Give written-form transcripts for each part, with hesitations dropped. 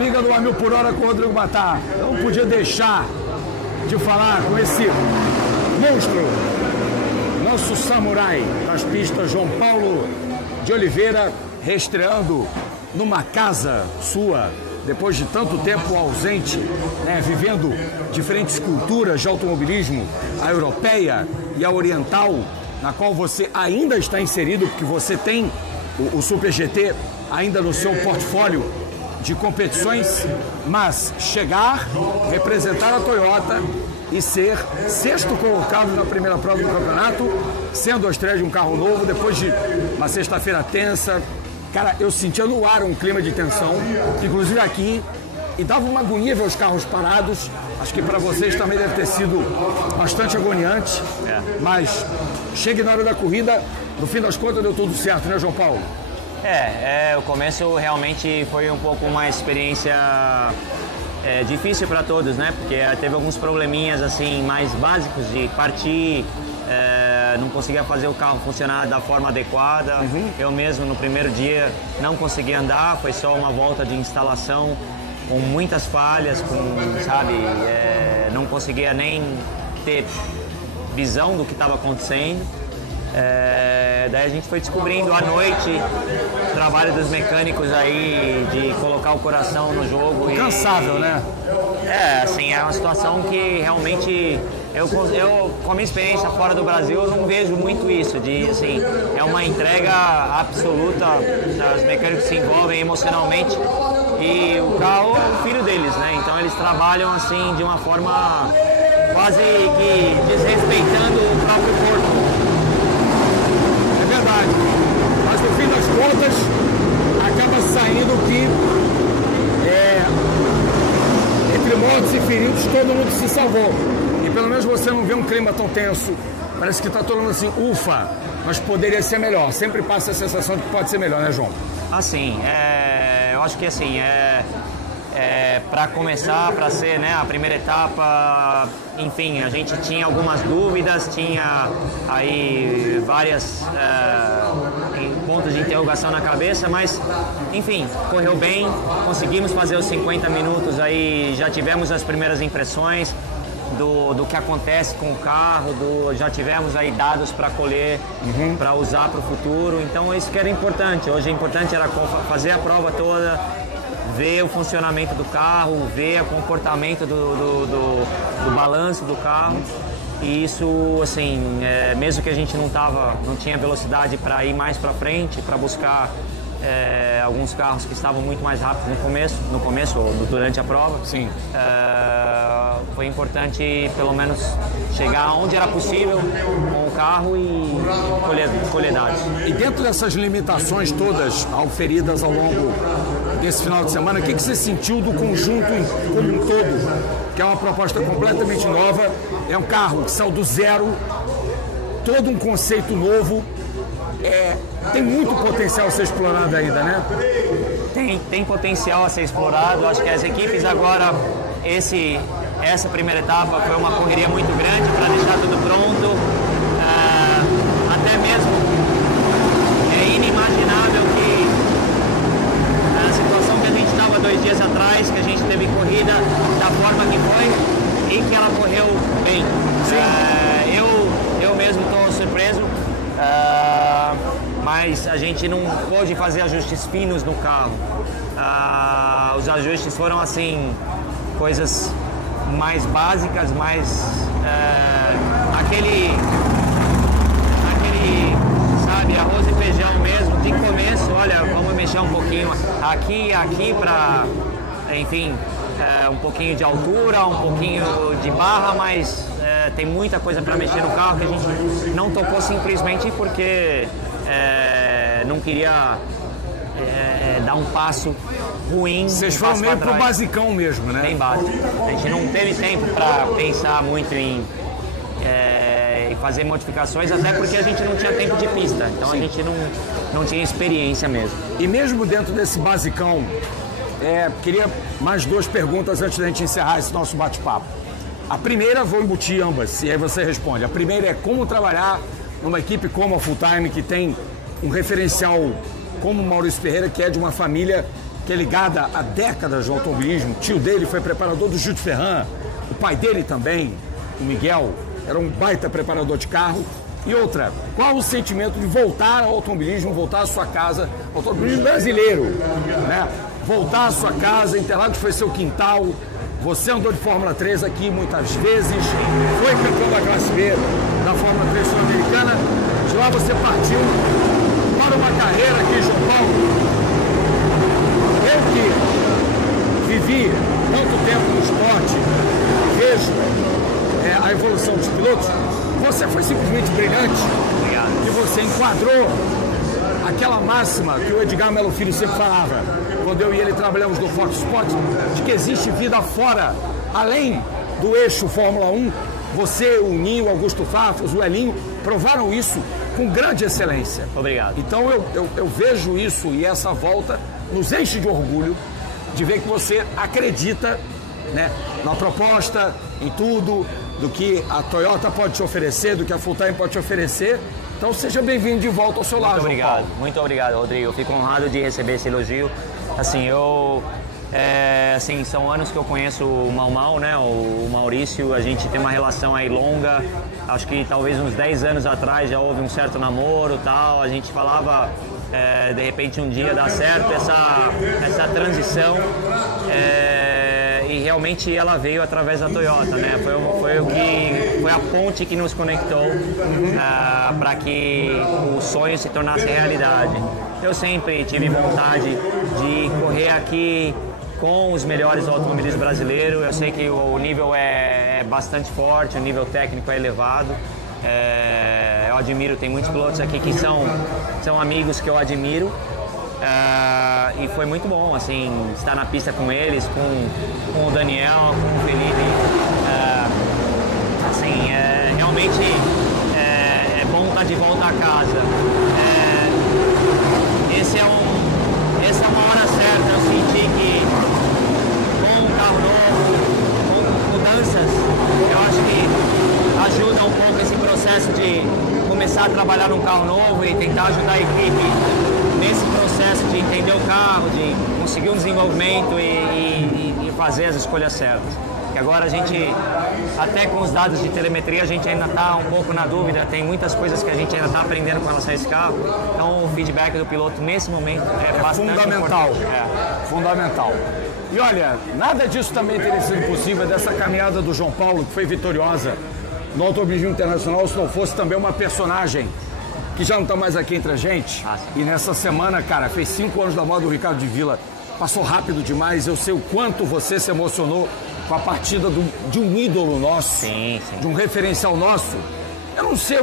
amiga do A Mil por Hora com o Rodrigo Matar. Não podia deixar de falar com esse monstro, nosso samurai das pistas, João Paulo de Oliveira, reestreando numa casa sua, depois de tanto tempo ausente, né, vivendo diferentes culturas de automobilismo, a europeia e a oriental, na qual você ainda está inserido, porque você tem o Super GT ainda no seu portfólio de competições, mas chegar, representar a Toyota e ser sexto colocado na primeira prova do campeonato, sendo a estreia de um carro novo, depois de uma sexta-feira tensa. Cara, eu sentia no ar um clima de tensão, inclusive aqui, e dava uma agonia ver os carros parados. Acho que para vocês também deve ter sido bastante agoniante, mas chegue na hora da corrida, no fim das contas deu tudo certo, né, João Paulo? O começo realmente foi um pouco uma experiência difícil para todos, né? Porque teve alguns probleminhas assim mais básicos de partir, não conseguia fazer o carro funcionar da forma adequada. Eu mesmo no primeiro dia não conseguia andar, foi só uma volta de instalação com muitas falhas, não conseguia nem ter visão do que estava acontecendo. Daí a gente foi descobrindo à noite o trabalho dos mecânicos aí de colocar o coração no jogo. Incansável, né? É uma situação que realmente eu com a minha experiência fora do Brasil, eu não vejo muito isso, é uma entrega absoluta, os mecânicos se envolvem emocionalmente e o carro é o filho deles, né? Então eles trabalham assim de uma forma quase que desrespeitando o próprio corpo. É verdade, mas no fim das contas acaba saindo que entre mortos e feridos todo mundo se salvou. E pelo menos você não vê um clima tão tenso. Parece que está todo mundo assim, ufa, mas poderia ser melhor. Sempre passa a sensação de que pode ser melhor, né, João? Eu acho que para começar, para ser, né, a primeira etapa, enfim, a gente tinha algumas dúvidas, tinha aí várias pontos de interrogação na cabeça, mas enfim, correu bem, conseguimos fazer os 50 minutos aí, já tivemos as primeiras impressões do que acontece com o carro, já tivemos aí dados para colher, para usar para o futuro, então isso que era importante. Hoje o importante era fazer a prova toda, ver o funcionamento do carro, ver o comportamento do balanço do carro. E isso, mesmo que a gente não tinha velocidade para ir mais para frente, para buscar alguns carros que estavam muito mais rápidos no começo ou durante a prova. Sim. Foi importante pelo menos chegar onde era possível com o carro e colher dados. E dentro dessas limitações todas auferidas ao longo desse final de semana, o que você sentiu do conjunto como um todo? Que é uma proposta completamente nova, é um carro que saiu do zero, todo um conceito novo, tem muito potencial a ser explorado ainda, né? Tem potencial a ser explorado, acho que as equipes agora, essa primeira etapa foi uma correria muito grande para deixar tudo pronto, até mesmo é inimaginável que a situação que a gente estava 2 dias atrás, que a gente teve corrida da forma que foi e que ela correu bem. Eu mesmo estou surpreso, mas a gente não pôde fazer ajustes finos no carro. Os ajustes foram coisas mais básicas, mais aquele arroz e feijão mesmo, de começo, olha, vamos mexer um pouquinho aqui para, enfim, um pouquinho de altura, um pouquinho de barra, mas tem muita coisa para mexer no carro que a gente não tocou simplesmente porque não queria dar um passo ruim. Vocês foram meio pro basicão mesmo, né? Bem básico. A gente não teve tempo para pensar muito em fazer modificações, até porque a gente não tinha tempo de pista, então a gente não tinha experiência mesmo. E mesmo dentro desse basicão, queria mais 2 perguntas antes da gente encerrar esse nosso bate-papo. A primeira, vou embutir ambas, e aí você responde. A primeira é como trabalhar numa equipe como a Full Time, que tem um referencial como o Maurício Ferreira, que é de uma família que é ligada a décadas de automobilismo. O tio dele foi preparador do Júlio Ferran, o pai dele também, o Miguel, era um baita preparador de carro. E outra, qual o sentimento de voltar ao automobilismo, voltar à sua casa, automobilismo brasileiro, né? Voltar à sua casa, Interlagos foi seu quintal, você andou de Fórmula 3 aqui muitas vezes, foi campeão da classe B da Fórmula 3 sul-americana, de lá você partiu para uma carreira aqui em São Paulo. Eu que vivi tanto tempo no esporte, vejo a evolução dos pilotos, você foi simplesmente brilhante. Obrigado. E você enquadrou aquela máxima que o Edgar Melo Filho sempre falava, quando eu e ele trabalhamos no Fox Sports, de que existe vida fora, além do eixo Fórmula 1. Você, o Ninho, o Augusto Farfus, o Elinho, provaram isso com grande excelência. Obrigado. Então eu vejo isso e essa volta nos enche de orgulho de ver que você acredita, né, na proposta, em tudo, do que a Toyota pode te oferecer, do que a Full-Time pode te oferecer. Então seja bem-vindo de volta ao seu lado. Muito obrigado, Rodrigo. Eu fico honrado de receber esse elogio. Assim, são anos que eu conheço o Mau, né, o Maurício, a gente tem uma relação aí longa, acho que talvez uns 10 anos atrás já houve um certo namoro e tal, a gente falava, de repente um dia dá certo essa transição, e realmente ela veio através da Toyota, né? Foi a ponte que nos conectou para que o sonho se tornasse realidade. Eu sempre tive vontade de correr aqui com os melhores automobilistas brasileiros. Eu sei que o nível é bastante forte, o nível técnico é elevado. Eu admiro, tem muitos pilotos aqui que são amigos que eu admiro. E foi muito bom, assim, estar na pista com eles, com o Daniel, com o Felipe. Realmente é bom estar de volta a casa. Essa é uma hora certa. Eu senti que com um carro novo, com mudanças, eu acho que ajuda um pouco esse processo de começar a trabalhar num carro novo e tentar ajudar a equipe nesse processo de entender o carro, de conseguir um desenvolvimento e fazer as escolhas certas. Que agora a gente, até com os dados de telemetria, a gente ainda está um pouco na dúvida, tem muitas coisas que a gente ainda está aprendendo com relação a esse carro. Então o feedback do piloto nesse momento é bastante fundamental. Fundamental. E olha, nada disso também teria sido possível, dessa caminhada do João Paulo, que foi vitoriosa no automobilismo internacional, se não fosse também uma personagem que já não está mais aqui entre a gente. E nessa semana, cara, fez 5 anos da morte do Ricardo de Vila. Passou rápido demais. Eu sei o quanto você se emocionou com a partida de um ídolo nosso, sim. De um referencial nosso. Eu não sei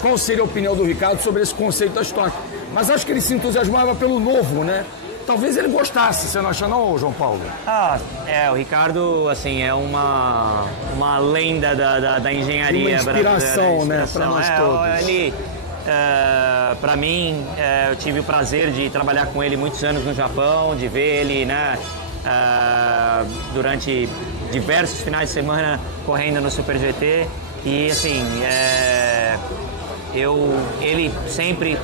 qual seria a opinião do Ricardo sobre esse conceito da Stock, mas acho que ele se entusiasmava pelo novo, né? Talvez ele gostasse, você não acha não, João Paulo? O Ricardo, assim, é uma lenda da engenharia brasileira. Uma inspiração, né, para nós todos. Ele, para mim, eu tive o prazer de trabalhar com ele muitos anos no Japão, de ver ele, né, durante diversos finais de semana correndo no Super GT. E, assim, ele sempre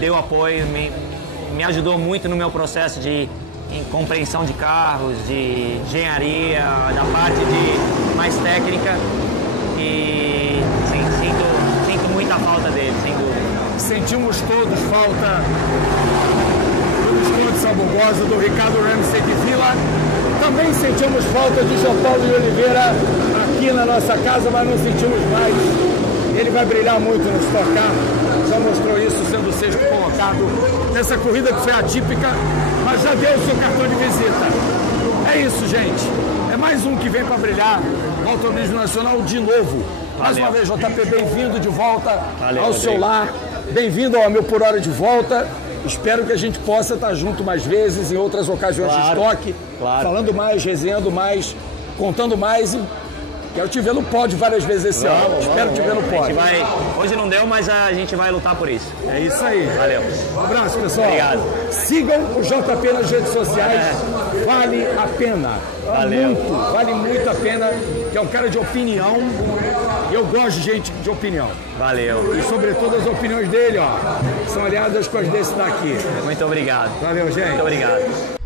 deu apoio, me ajudou muito no meu processo de compreensão de carros, de engenharia, da parte mais técnica. E assim, sinto muita falta dele, sem dúvida. Sentimos todos falta do Visconde Sabugosa, do Ricardo Ramsey de Vila. Também sentimos falta de João Paulo de Oliveira aqui na nossa casa, mas não sentimos mais. Ele vai brilhar muito no Stock Car, já mostrou isso sendo o sexto colocado nessa corrida que foi atípica, mas já deu o seu cartão de visita. É isso, gente. É mais um que vem para brilhar no automobilismo nacional de novo. Mais uma vez, JP, bem-vindo de volta ao seu lar. Bem-vindo ao Meu Por Hora de volta. Espero que a gente possa estar junto mais vezes, em outras ocasiões de estoque, falando mais, resenhando mais, contando mais. Quero te ver no pódio várias vezes esse ano. Espero te ver no pódio. Hoje não deu, mas a gente vai lutar por isso. É isso aí. Valeu. Um abraço, pessoal. Obrigado. Sigam o JP nas redes sociais. Vale a pena. Valeu. Vale muito a pena. Que é um cara de opinião. Eu gosto de gente de opinião. Valeu. E sobretudo as opiniões dele, são aliadas com as desse daqui. Muito obrigado. Valeu, gente. Muito obrigado.